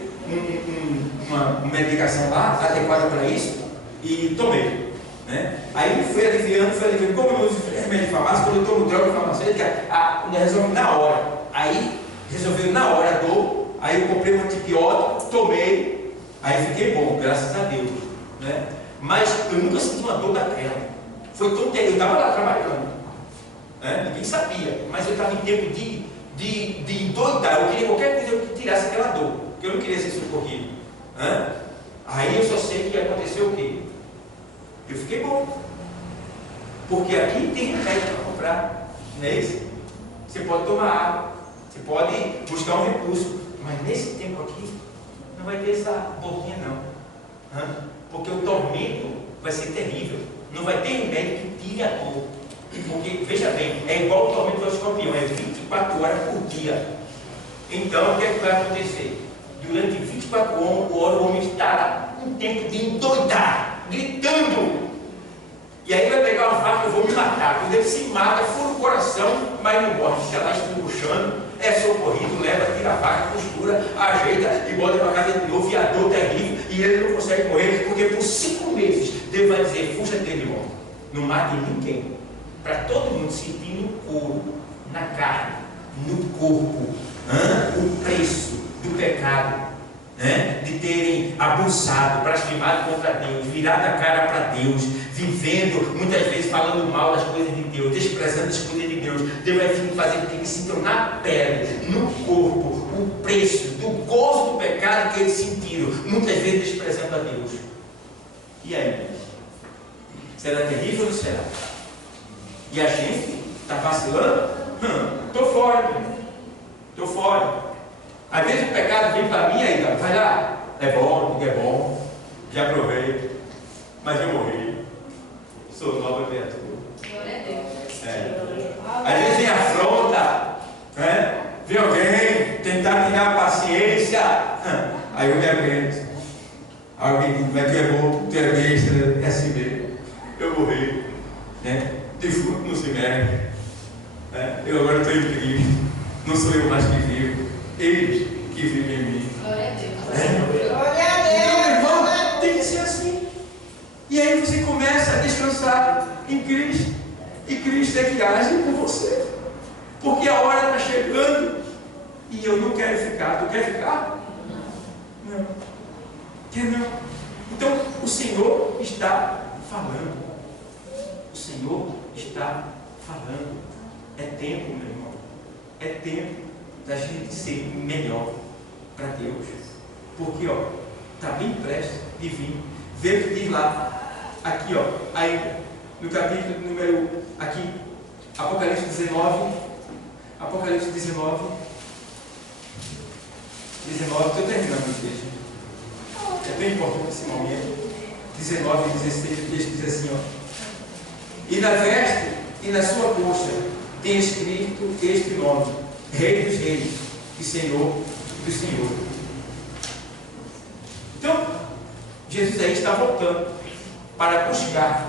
uma medicação lá, adequada para isso, e tomei. Né? Aí fui aliviando. Como eu uso remédio de farmácia, quando eu tomo droga farmacêutica, resolve na hora. Aí resolveu na hora a dor. Aí eu comprei um antibiótico, tomei, aí fiquei bom, graças a Deus. Né? Mas eu nunca senti uma dor daquela. Foi tão terrível, eu estava lá trabalhando. Né? Ninguém sabia, mas eu estava em tempo de endoidar. Eu queria qualquer coisa que tirasse aquela dor, porque eu não queria ser socorrido. Aí eu só sei que aconteceu o quê? Eu fiquei bom. Porque aqui tem remédio para comprar, não é isso? Você pode tomar água, você pode buscar um recurso. Mas nesse tempo aqui, não vai ter essa boquinha não. Porque o tormento vai ser terrível. Não vai ter remédio que tire a dor. Porque, veja bem, é igual o tormento do escorpião, é 24 horas por dia. Então, o que é que vai acontecer? Durante 24 horas, o homem estará um tempo de endoidar, gritando. E aí vai pegar uma faca, eu vou me matar. Quando ele se mata, fura o coração, mas não morre. Fica lá espuxando. É socorrido, leva, tira a vaca, costura, ajeita e bota para casa de novo, e a dor terrível, e ele não consegue morrer, porque por 5 meses Deus vai dizer, fuja dele, irmão, não mate ninguém, para todo mundo sentir no corpo, na carne, no corpo, o preço do pecado, de terem abusado, blasfemado contra Deus, virado a cara para Deus, vivendo, muitas vezes falando mal das coisas de Deus, desprezando as coisas de Deus. Deus vai fazer com que eles sintam na pele, no corpo, o preço do gozo do pecado que eles sentiram, muitas vezes desprezando a Deus. E aí? Será terrível ou não será? E a gente está vacilando? Estou fora, estou fora. Às vezes o pecado vem para mim aí, vai lá, é bom, já provei, mas eu morri, sou nova criatura. Glória a Deus. Às vezes vem afronta, vem alguém tentar tirar a paciência, aí eu me aguento. Alguém diz, mas tu é bom, tu é besta, é assim mesmo. Eu morri, defunto não se mete, eu agora estou em Cristo, não sou eu mais que vivo. Eles que vivem em mim. Glória a Deus. Glória a Deus. Então, irmão, tem que ser assim. E aí você começa a descansar em Cristo. E Cristo é que age por você. Porque a hora está chegando. E eu não quero ficar. Tu quer ficar? Não. Quer não? Então, o Senhor está falando. O Senhor está falando. É tempo, meu irmão. É tempo da gente ser melhor para Deus, porque está bem prestes de vir. Vê o que diz lá, aqui aí no capítulo número, aqui, Apocalipse 19, estou terminando o texto, é bem importante esse momento, 19 e 16, o texto diz assim, e na veste e na sua coxa tem escrito este nome, Rei dos Reis e Senhor dos Senhores. Então, Jesus aí está voltando para buscar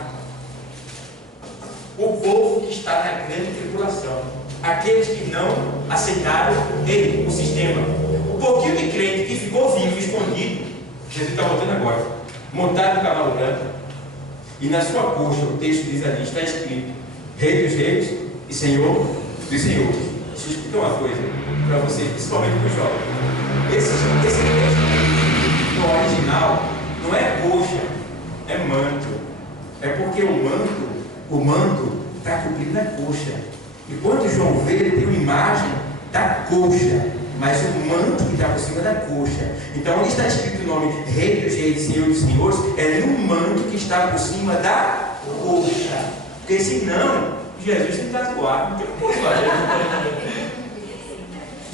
o povo que está na grande tribulação, aqueles que não aceitaram ele, o sistema. O pouquinho de crente que ficou vivo, escondido, Jesus está voltando agora, montado no cavalo branco, e na sua coxa, o texto diz ali, está escrito: Rei dos reis e Senhor dos senhores. Deixa eu explicar uma coisa para vocês, principalmente para os jovens. Esse texto, no original, não é coxa, é manto. É porque o manto está cobrindo a coxa. E quando João vê, ele tem uma imagem da coxa, mas o manto que está por cima da coxa. Então, onde está escrito o nome Rei dos Reis e Senhor dos Senhores, é no manto que está por cima da coxa. Porque senão, Jesus tem tatuado, não tem como fazer.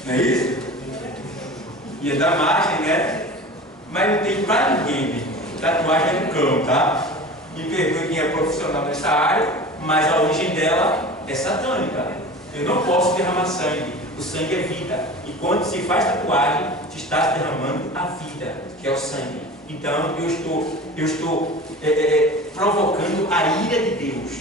Não é isso? Ia dar margem, né? Mas não tem para ninguém. Tatuagem é do cão, tá? Me perdoe quem é profissional nessa área, mas a origem dela é satânica. Eu não posso derramar sangue. O sangue é vida. E quando se faz tatuagem, se está derramando a vida, que é o sangue. Então eu estou provocando a ira de Deus,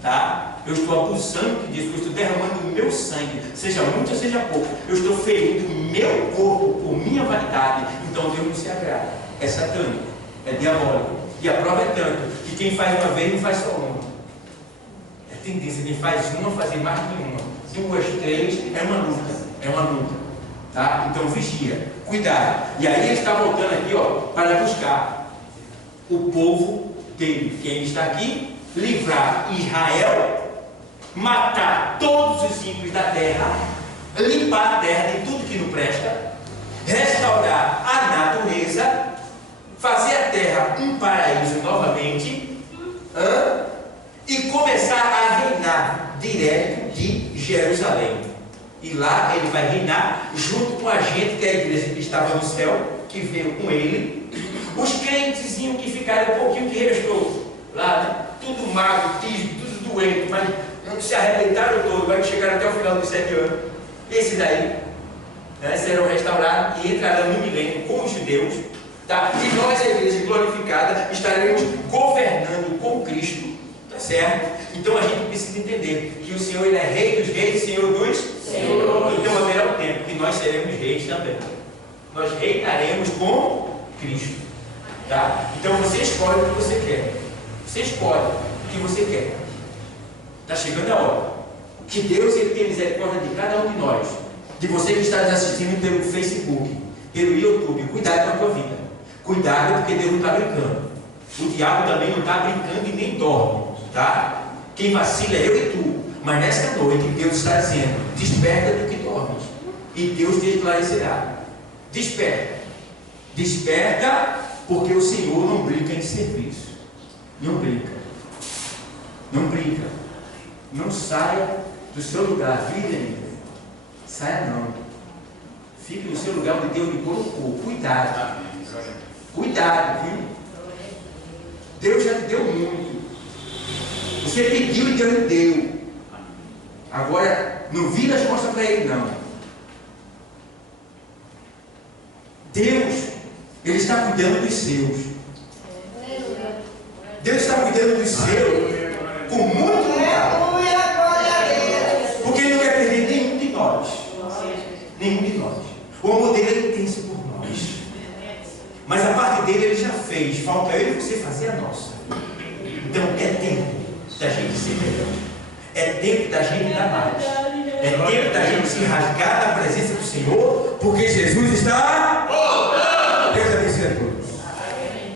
tá? Eu estou abusando de Deus, eu estou derramando o meu sangue, seja muito ou seja pouco. Eu estou ferindo o meu corpo por minha vaidade. Então Deus não se agrada. É satânico, é diabólico. E a prova é tanto que quem faz uma vez não faz só uma. É tendência, quem faz uma fazer mais de uma. 2, 3, é uma luta. É uma luta. Tá? Então vigia, cuidado. E aí ele está voltando aqui, ó, para buscar o povo dele, que ele está aqui, livrar Israel, matar todos os ímpios da terra, limpar a terra de tudo que não presta, restaurar a natureza, fazer a terra um paraíso novamente, e começar a reinar direto de Jerusalém. E lá ele vai reinar junto com a gente, que é a igreja que estava no céu, que veio com ele, os crentezinhos que ficaram um pouquinho que restou lá, né? Tudo magro, tudo doente, mas não se arrebentaram todos, vai chegar até o final dos 7 anos. Esses daí, né, serão restaurados e entrarão no milênio com os judeus. Tá? E nós, a igreja glorificada, estaremos governando com Cristo, tá certo? Então a gente precisa entender que o Senhor, ele é Rei dos reis e Senhor dos senhores. Então haverá um tempo que nós seremos reis também. Nós reinaremos com Cristo, tá? Então você escolhe o que você quer. Você escolhe o que você quer. Está chegando a hora que Deus, ele tem misericórdia de cada um de nós, de você que está nos assistindo pelo Facebook, pelo YouTube. Cuidado com a tua vida. Cuidado, porque Deus não está brincando. O diabo também não está brincando e nem dorme, tá? Quem vacila é eu e tu. Mas nesta noite Deus está dizendo: desperta do que dormes, e Deus te esclarecerá. Desperta. Desperta, porque o Senhor não brinca em serviço. Não brinca. Não brinca. Não saia do seu lugar, vida. Saia não. Fique no seu lugar onde Deus lhe colocou. Cuidado. Cuidado, viu? Deus já te deu muito. Você pediu e Deus lhe deu. Agora, não vira as costas para Ele, não. Deus, Ele está cuidando dos seus. Deus está cuidando dos seus com muito cuidado. Porque Ele não quer perder nenhum de nós. Nenhum de nós. O amor dele é intenso por nós. Mas a parte dele ele já fez. Falta eu e você fazer a nossa. Então é tempo da gente ser melhor. É tempo da gente dar mais. É tempo da gente se rasgar na presença do Senhor, porque Jesus